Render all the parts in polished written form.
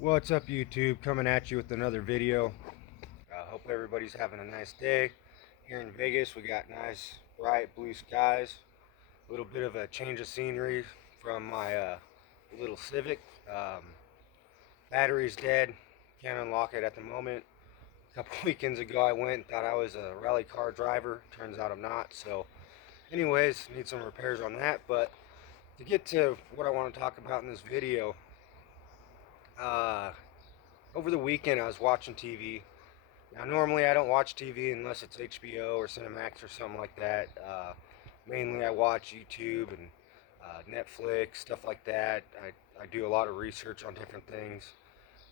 What's up, YouTube? Coming at you with another video. Hope everybody's having a nice day. Here in Vegas, we got nice, bright blue skies. A little bit of a change of scenery from my little Civic. Battery's dead. Can't unlock it at the moment. A couple weekends ago, I went and thought I was a rally car driver. Turns out I'm not. So, anyways, need some repairs on that. But to get to what I want to talk about in this video, uh, over the weekend I was watching TV. Now, normally I don't watch TV unless it's HBO or Cinemax or something like that. Mainly I watch YouTube and Netflix, stuff like that. I do a lot of research on different things.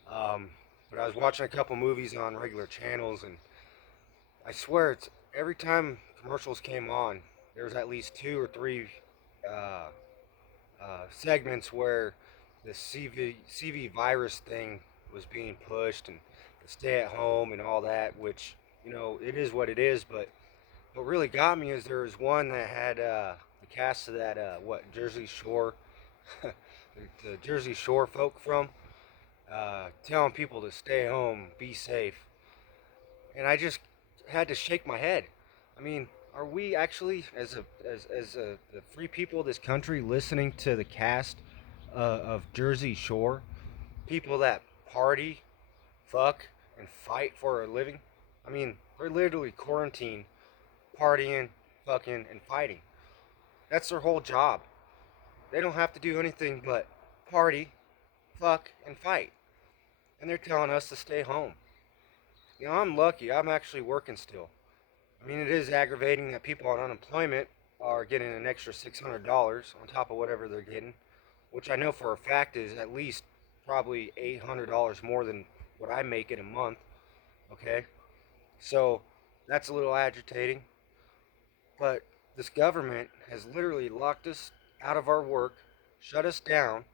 But I was watching a couple movies on regular channels, and I swear it's every time commercials came on, there was at least two or three uh, segments where the CV virus thing was being pushed, and the stay at home and all that, which, it is what it is. But what really got me is there was one that had the cast of that, Jersey Shore, the Jersey Shore folk from, telling people to stay home, be safe. And I just had to shake my head. I mean, are we actually, as the free people of this country, listening to the cast of Jersey Shore, people that party, fuck, and fight for a living? I mean, they're literally quarantined, partying, fucking, and fighting. That's their whole job. They don't have to do anything but party, fuck, and fight. And they're telling us to stay home. I'm lucky. I'm actually working still. I mean, it is aggravating that people on unemployment are getting an extra $600 on top of whatever they're getting, which I know for a fact is at least probably $800 more than what I make in a month. Okay? So that's a little agitating. But this government has literally locked us out of our work, shut us down,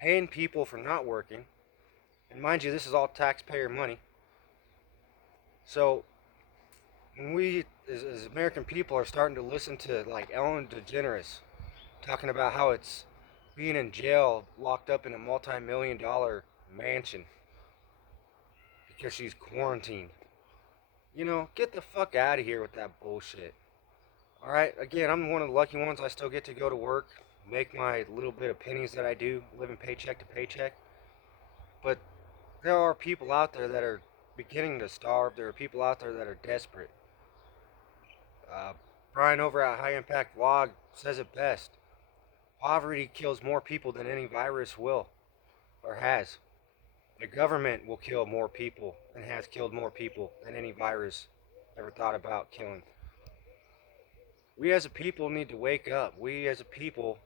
paying people for not working. And mind you, this is all taxpayer money. So when we, as American people, are starting to listen to like Ellen DeGeneres talking about how it's being in jail, locked up in a multi-million-dollar mansion because she's quarantined. Get the fuck out of here with that bullshit. Alright, again, I'm one of the lucky ones. I still get to go to work, make my little bit of pennies that I do, living paycheck to paycheck. But there are people out there that are beginning to starve. There are people out there that are desperate. Uh, Brian over at Highimpactvlog says it best. Poverty kills more people than any virus will, or has. The government will kill more people and has killed more people than any virus ever thought about killing. We as a people need to wake up. We as a people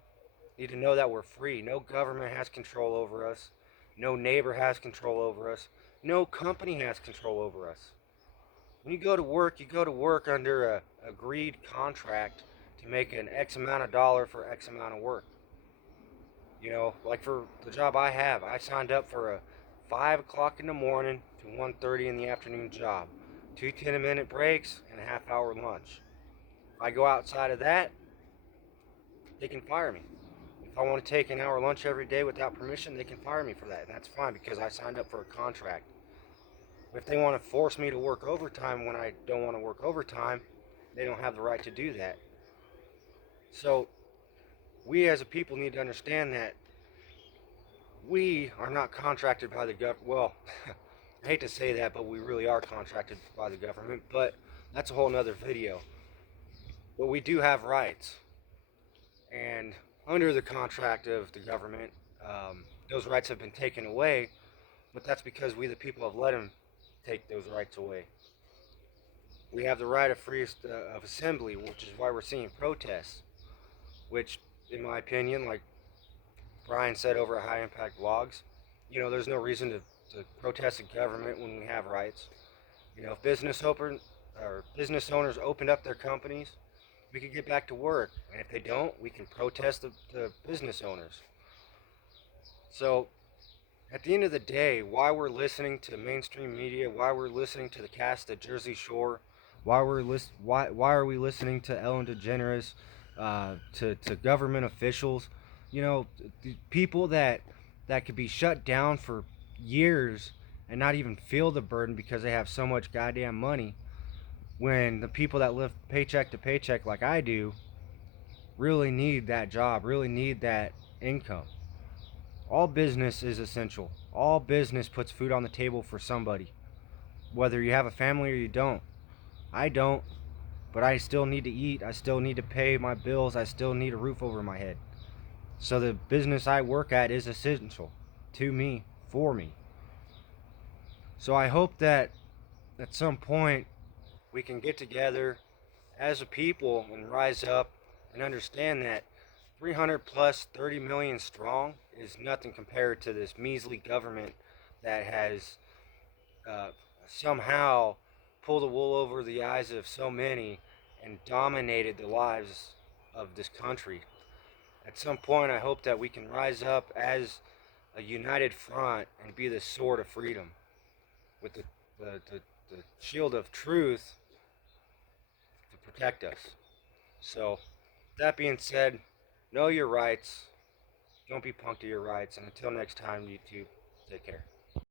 need to know that we're free. No government has control over us. No neighbor has control over us. No company has control over us. When you go to work under a agreed contract to make an X amount of dollar for X amount of work. Like for the job I have, I signed up for a 5 o'clock in the morning to 1:30 in the afternoon job. Two 10-minute breaks and a half-hour lunch. If I go outside of that, they can fire me. If I want to take an hour lunch every day without permission, they can fire me for that. And that's fine because I signed up for a contract. If they want to force me to work overtime when I don't want to work overtime, they don't have the right to do that. So we as a people need to understand that we are not contracted by the government. Well, I hate to say that, but we really are contracted by the government. But that's a whole nother video. But we do have rights. And under the contract of the government, those rights have been taken away. But that's because we, the people, have let them take those rights away. We have the right of free of assembly, which is why we're seeing protests. Which, in my opinion, like Brian said over at High Impact Vlogs, there's no reason to protest the government when we have rights. If business owners opened up their companies, we could get back to work. And if they don't, we can protest the business owners. So, at the end of the day, why we're listening to mainstream media, why we're listening to the cast of Jersey Shore, why are we listening to Ellen DeGeneres, to government officials, the people that could be shut down for years and not even feel the burden because they have so much goddamn money, when the people that live paycheck to paycheck like I do really need that job, really need that income. All business is essential. All business puts food on the table for somebody, whether you have a family or you don't. I don't, but I still need to eat. I still need to pay my bills. I still need a roof over my head. So the business I work at is essential to me, for me. So I hope that at some point we can get together as a people and rise up and understand that 300 plus 30 million strong is nothing compared to this measly government that has uh, somehow pulled the wool over the eyes of so many and dominated the lives of this country. At some point, I hope that we can rise up as a united front and be the sword of freedom with the shield of truth to protect us. So, that being said, know your rights. Don't be punked to your rights. And until next time, YouTube, take care.